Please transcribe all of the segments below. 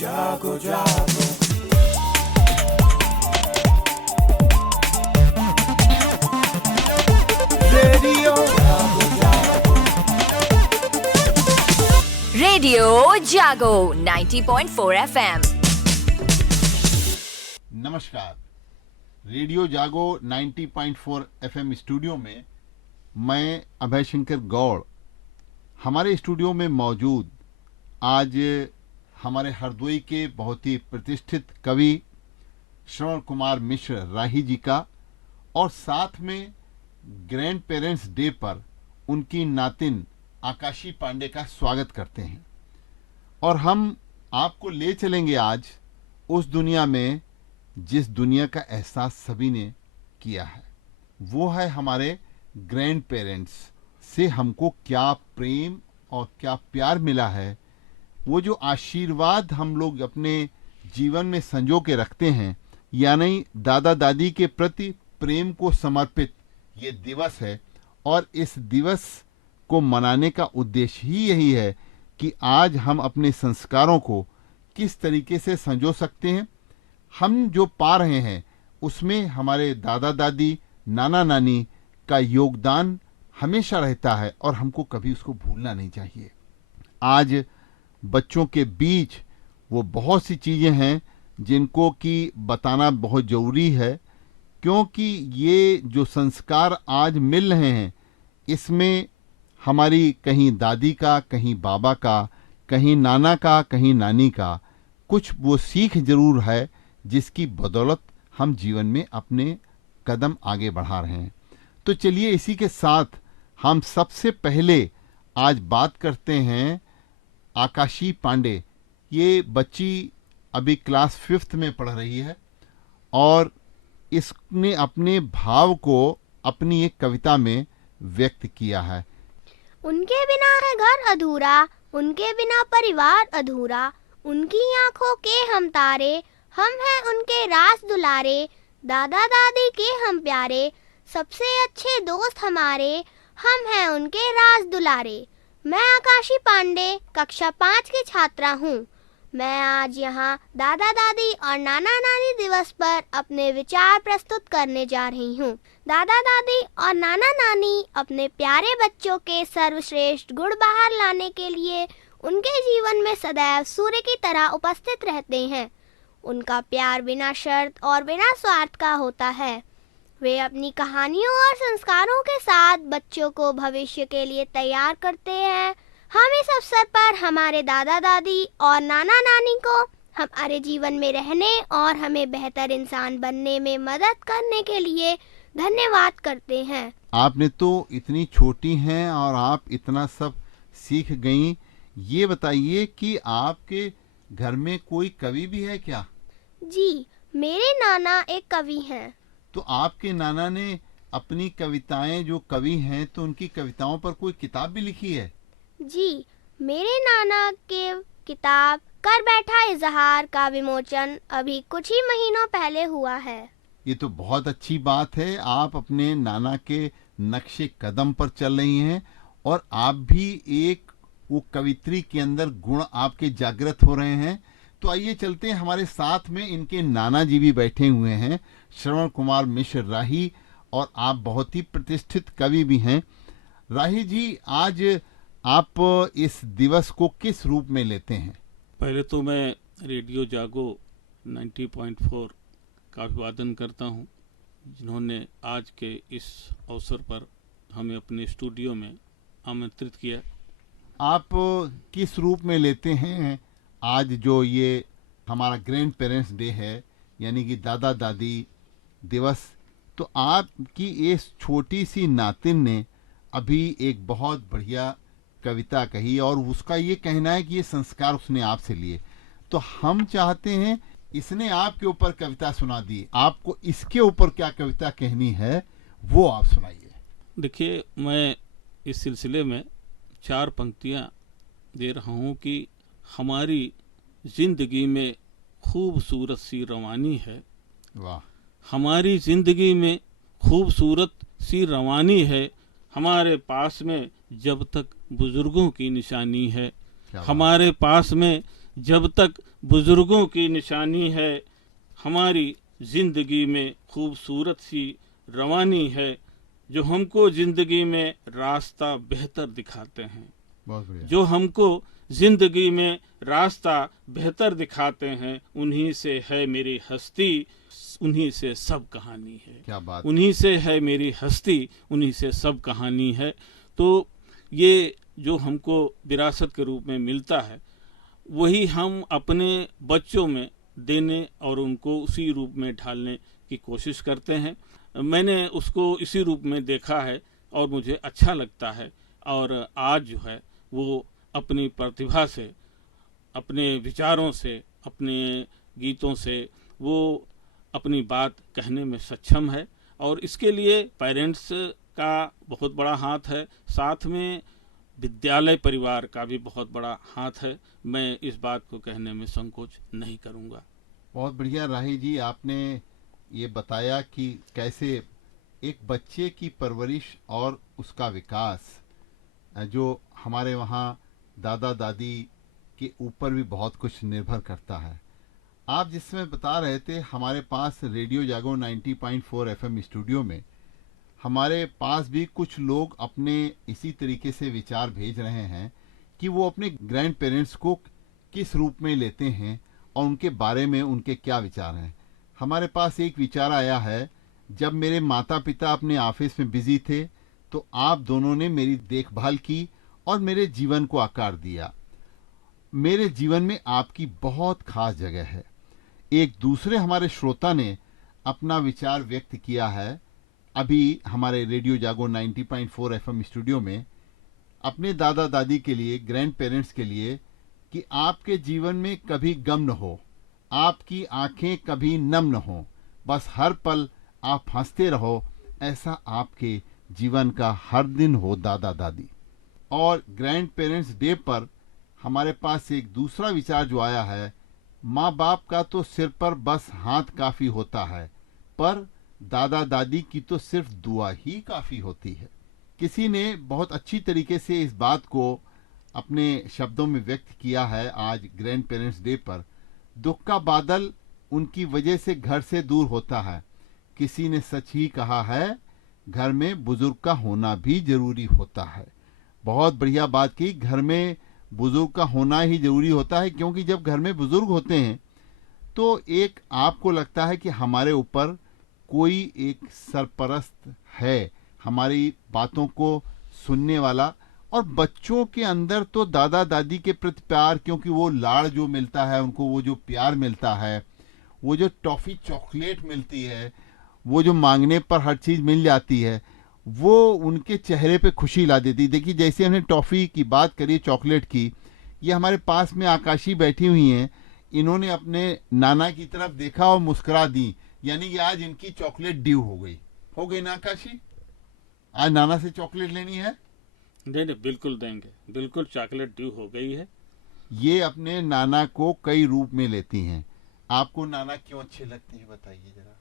जागो जागो रेडियो जागो जागो रेडियो जागो 90.4 FM। नमस्कार। रेडियो जागो 90.4 FM स्टूडियो में मैं अभय शंकर गौड़ हमारे स्टूडियो में मौजूद आज हमारे हरदोई के बहुत ही प्रतिष्ठित कवि श्रवण कुमार मिश्र राही जी का और साथ में ग्रैंड पेरेंट्स डे पर उनकी नातिन आकाशी पांडे का स्वागत करते हैं। और हम आपको ले चलेंगे आज उस दुनिया में जिस दुनिया का एहसास सभी ने किया है, वो है हमारे ग्रैंड पेरेंट्स से हमको क्या प्रेम और क्या प्यार मिला है। वो जो आशीर्वाद हम लोग अपने जीवन में संजो के रखते हैं, यानी दादा दादी के प्रति प्रेम को समर्पित ये दिवस है। और इस दिवस को मनाने का उद्देश्य ही यही है कि आज हम अपने संस्कारों को किस तरीके से संजो सकते हैं। हम जो पा रहे हैं उसमें हमारे दादा दादी नाना नानी का योगदान हमेशा रहता है और हमको कभी उसको भूलना नहीं चाहिए। आज बच्चों के बीच वो बहुत सी चीज़ें हैं जिनको कि बताना बहुत ज़रूरी है, क्योंकि ये जो संस्कार आज मिल रहे हैं इसमें हमारी कहीं दादी का, कहीं बाबा का, कहीं नाना का, कहीं नानी का कुछ वो सीख ज़रूर है जिसकी बदौलत हम जीवन में अपने कदम आगे बढ़ा रहे हैं। तो चलिए इसी के साथ हम सबसे पहले आज बात करते हैं आकाशी पांडे। ये बच्ची अभी क्लास 5th में पढ़ रही है और इसने अपने भाव को अपनी एक कविता में व्यक्त किया है। उनके बिना है घर अधूरा, उनके बिना परिवार अधूरा, उनकी आंखों के हम तारे, हम हैं उनके रास दुलारे, दादा दादी के हम प्यारे, सबसे अच्छे दोस्त हमारे, हम हैं उनके रास दुलारे। मैं आकाशी पांडे कक्षा 5 की छात्रा हूँ। मैं आज यहाँ दादा दादी और नाना नानी दिवस पर अपने विचार प्रस्तुत करने जा रही हूँ। दादा दादी और नाना नानी अपने प्यारे बच्चों के सर्वश्रेष्ठ गुण बाहर लाने के लिए उनके जीवन में सदैव सूर्य की तरह उपस्थित रहते हैं। उनका प्यार बिना शर्त और बिना स्वार्थ का होता है। वे अपनी कहानियों और संस्कारों के साथ बच्चों को भविष्य के लिए तैयार करते हैं। हम इस अवसर पर हमारे दादा दादी और नाना नानी को हमारे जीवन में रहने और हमें बेहतर इंसान बनने में मदद करने के लिए धन्यवाद करते हैं। आपने तो इतनी छोटी हैं और आप इतना सब सीख गई। ये बताइए कि आपके घर में कोई कवि भी है क्या? जी, मेरे नाना एक कवि हैं। तो आपके नाना ने अपनी कविताएं जो कवि हैं तो उनकी कविताओं पर कोई किताब भी लिखी है? जी, मेरे नाना के किताब कर बैठा इजहार का विमोचन अभी कुछ ही महीनों पहले हुआ है। ये तो बहुत अच्छी बात है। आप अपने नाना के नक्शे कदम पर चल रही हैं और आप भी एक वो कवित्री के अंदर गुण आपके जागृत हो रहे हैं। तो आइए चलते हैं, हमारे साथ में इनके नाना जी भी बैठे हुए हैं, श्रवण कुमार मिश्र राही, और आप बहुत ही प्रतिष्ठित कवि भी हैं। राही जी, आज आप इस दिवस को किस रूप में लेते हैं? पहले तो मैं रेडियो जागो 90.4 का अभिवादन करता हूं, जिन्होंने आज के इस अवसर पर हमें अपने स्टूडियो में आमंत्रित किया। आप किस रूप में लेते हैं आज जो ये हमारा ग्रैंड पेरेंट्स डे है, यानी कि दादा दादी दिवस? तो आपकी इस छोटी सी नातिन ने अभी एक बहुत बढ़िया कविता कही और उसका ये कहना है कि ये संस्कार उसने आपसे लिए। तो हम चाहते हैं, इसने आपके ऊपर कविता सुना दी, आपको इसके ऊपर क्या कविता कहनी है वो आप सुनाइए। देखिए, मैं इस सिलसिले में 4 पंक्तियां दे रहा हूं कि हमारी जिंदगी में खूबसूरत सी रवानी है। वाह। हमारी जिंदगी में खूबसूरत सी रवानी है, हमारे पास में जब तक बुजुर्गों की निशानी है। हमारे पास में जब तक बुजुर्गों की निशानी है, हमारी जिंदगी में खूबसूरत सी रवानी है, जो हमको जिंदगी में रास्ता बेहतर दिखाते हैं। बहुत बढ़िया। जो हमको जिंदगी में रास्ता बेहतर दिखाते हैं, उन्हीं से है मेरी हस्ती, उन्हीं से सब कहानी है। क्या बात। उन्हीं से है मेरी हस्ती, उन्हीं से सब कहानी है। तो ये जो हमको विरासत के रूप में मिलता है, वही हम अपने बच्चों में देने और उनको उसी रूप में ढालने की कोशिश करते हैं। मैंने उसको इसी रूप में देखा है और मुझे अच्छा लगता है, और आज जो है वो अपनी प्रतिभा से, अपने विचारों से, अपने गीतों से वो अपनी बात कहने में सक्षम है। और इसके लिए पेरेंट्स का बहुत बड़ा हाथ है, साथ में विद्यालय परिवार का भी बहुत बड़ा हाथ है। मैं इस बात को कहने में संकोच नहीं करूँगा। बहुत बढ़िया राही जी, आपने ये बताया कि कैसे एक बच्चे की परवरिश और उसका विकास जो हमारे वहाँ दादा दादी के ऊपर भी बहुत कुछ निर्भर करता है। आप जिस समय बता रहे थे, हमारे पास रेडियो जागो 90.4 एफएम स्टूडियो में हमारे पास भी कुछ लोग अपने इसी तरीके से विचार भेज रहे हैं कि वो अपने ग्रैंड पेरेंट्स को किस रूप में लेते हैं और उनके बारे में उनके क्या विचार हैं। हमारे पास एक विचार आया है, जब मेरे माता पिता अपने ऑफिस में बिजी थे तो आप दोनों ने मेरी देखभाल की और मेरे जीवन को आकार दिया। मेरे जीवन में आपकी बहुत खास जगह है। एक दूसरे हमारे श्रोता ने अपना विचार व्यक्त किया है अभी हमारे रेडियो जागो 90.4 एफएम स्टूडियो में अपने दादा दादी के लिए, ग्रैंड पेरेंट्स के लिए, कि आपके जीवन में कभी गम न हो, आपकी आंखें कभी नम न हो, बस हर पल आप हंसते रहो, ऐसा आपके जीवन का हर दिन हो दादा दादी। और ग्रैंड पेरेंट्स डे पर हमारे पास एक दूसरा विचार जो आया है, माँ बाप का तो सिर पर बस हाथ काफी होता है, पर दादा दादी की तो सिर्फ दुआ ही काफी होती है। किसी ने बहुत अच्छी तरीके से इस बात को अपने शब्दों में व्यक्त किया है आज ग्रैंड पेरेंट्स डे पर। दुख का बादल उनकी वजह से घर से दूर होता है। किसी ने सच ही कहा है, घर में बुजुर्ग का होना भी जरूरी होता है। बहुत बढ़िया बात की, घर में बुजुर्ग का होना ही जरूरी होता है, क्योंकि जब घर में बुजुर्ग होते हैं तो एक आपको लगता है कि हमारे ऊपर कोई एक सरपरस्त है, हमारी बातों को सुनने वाला। और बच्चों के अंदर तो दादा दादी के प्रति प्यार, क्योंकि वो लाड़ जो मिलता है उनको, वो जो प्यार मिलता है, वो जो टॉफी चॉकलेट मिलती है, वो जो मांगने पर हर चीज मिल जाती है, वो उनके चेहरे पे खुशी ला देती। देखिए, जैसे हमने टॉफी की बात करी, चॉकलेट की, ये हमारे पास में आकाशी बैठी हुई हैं, इन्होंने अपने नाना की तरफ देखा और मुस्कुरा दी, यानी कि आज इनकी चॉकलेट ड्यू हो गई ना आकाशी? आज नाना से चॉकलेट लेनी है? नहीं, बिल्कुल देंगे, बिल्कुल चॉकलेट ड्यू हो गई है। ये अपने नाना को कई रूप में लेती हैं। आपको नाना क्यों अच्छे लगते हैं, बताइए जरा।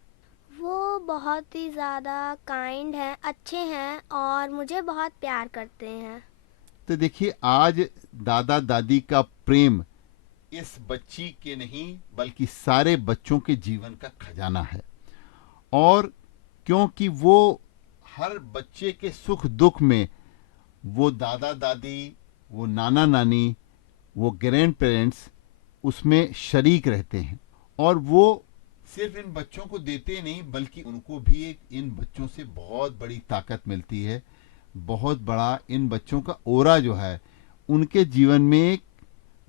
वो बहुत ही ज़्यादा काइंड हैं, अच्छे हैं और मुझे बहुत प्यार करते हैं। तो देखिए, आज दादा दादी का प्रेम इस बच्ची के नहीं बल्कि सारे बच्चों के जीवन का खजाना है। और क्योंकि वो हर बच्चे के सुख दुख में वो दादा दादी, वो नाना नानी, वो ग्रैंड पेरेंट्स उसमें शरीक रहते हैं। और वो सिर्फ इन बच्चों को देते नहीं, बल्कि उनको भी एक इन बच्चों से बहुत बड़ी ताकत मिलती है। बहुत बड़ा इन बच्चों का ओरा जो है उनके जीवन में,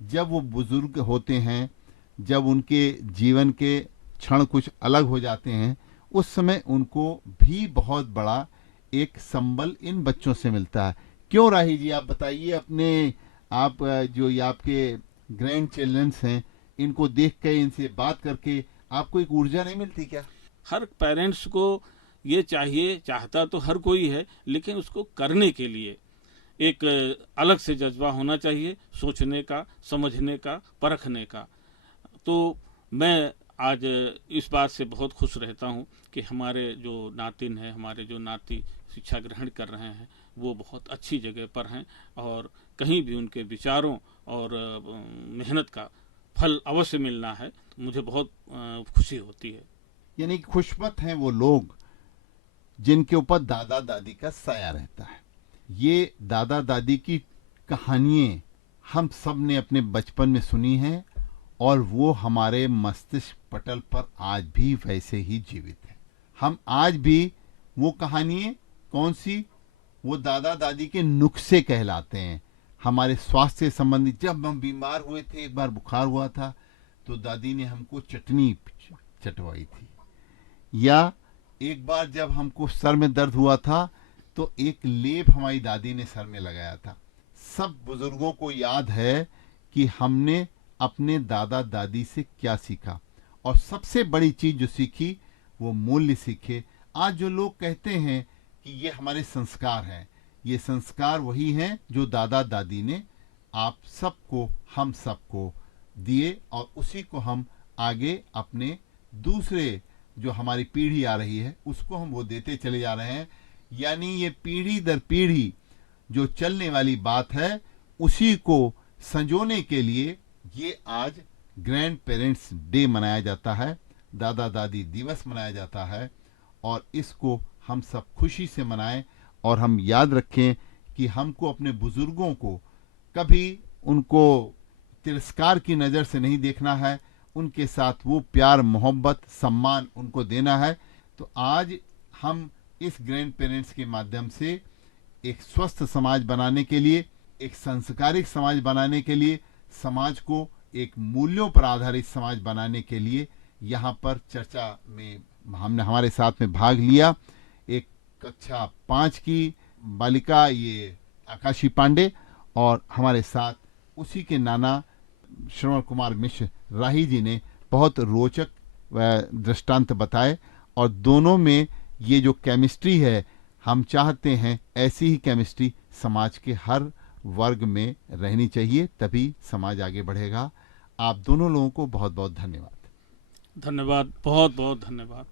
जब वो बुजुर्ग होते हैं, जब उनके जीवन के क्षण कुछ अलग हो जाते हैं, उस समय उनको भी बहुत बड़ा एक संबल इन बच्चों से मिलता है। क्यों राही जी, आप बताइए अपने, आप जो ये आपके ग्रैंड चिल्ड्रंस हैं, इनको देख के, इनसे बात करके आपको एक ऊर्जा नहीं मिलती क्या? हर पेरेंट्स को ये चाहिए, चाहता तो हर कोई है, लेकिन उसको करने के लिए एक अलग से जज्बा होना चाहिए, सोचने का, समझने का, परखने का। तो मैं आज इस बात से बहुत खुश रहता हूँ कि हमारे जो नातिन हैं, हमारे जो नाती शिक्षा ग्रहण कर रहे हैं, वो बहुत अच्छी जगह पर हैं और कहीं भी उनके विचारों और मेहनत का फल अवश्य मिलना है, तो मुझे बहुत खुशी होती है। यानी कि खुशमत हैं वो लोग जिनके ऊपर दादा दादी का साया रहता है। ये दादा दादी की कहानियाँ हम सब ने अपने बचपन में सुनी हैं और वो हमारे मस्तिष्क पटल पर आज भी वैसे ही जीवित है। हम आज भी वो कहानियाँ कौन सी, वो दादा दादी के नुस्खे कहलाते हैं। हमारे स्वास्थ्य से संबंधित, जब हम बीमार हुए थे, एक बार बुखार हुआ था तो दादी ने हमको चटनी चटवाई थी, या एक बार जब हमको सर में दर्द हुआ था तो एक लेप हमारी दादी ने सर में लगाया था। सब बुजुर्गों को याद है कि हमने अपने दादा दादी से क्या सीखा, और सबसे बड़ी चीज जो सीखी वो मूल्य सीखे। आज जो लोग कहते हैं कि ये हमारे संस्कार हैं, ये संस्कार वही हैं जो दादा दादी ने आप सबको, हम सबको दिए, और उसी को हम आगे अपने दूसरे जो हमारी पीढ़ी आ रही है उसको हम वो देते चले जा रहे हैं। यानी ये पीढ़ी दर पीढ़ी जो चलने वाली बात है उसी को संजोने के लिए ये आज ग्रैंड पेरेंट्स डे मनाया जाता है, दादा दादी दिवस मनाया जाता है, और इसको हम सब खुशी से मनाएं। और हम याद रखें कि हमको अपने बुजुर्गों को कभी उनको तिरस्कार की नज़र से नहीं देखना है, उनके साथ वो प्यार मोहब्बत सम्मान उनको देना है। तो आज हम इस ग्रैंड पेरेंट्स के माध्यम से एक स्वस्थ समाज बनाने के लिए, एक संस्कारिक समाज बनाने के लिए, समाज को एक मूल्यों पर आधारित समाज बनाने के लिए यहाँ पर चर्चा में हमने हमारे साथ में भाग लिया। एक कक्षा 5 की बालिका ये आकाशी पांडे, और हमारे साथ उसी के नाना श्रवण कुमार मिश्र राही जी ने बहुत रोचक दृष्टांत बताए। और दोनों में ये जो केमिस्ट्री है, हम चाहते हैं ऐसी ही केमिस्ट्री समाज के हर वर्ग में रहनी चाहिए, तभी समाज आगे बढ़ेगा। आप दोनों लोगों को बहुत बहुत धन्यवाद। धन्यवाद, बहुत बहुत धन्यवाद।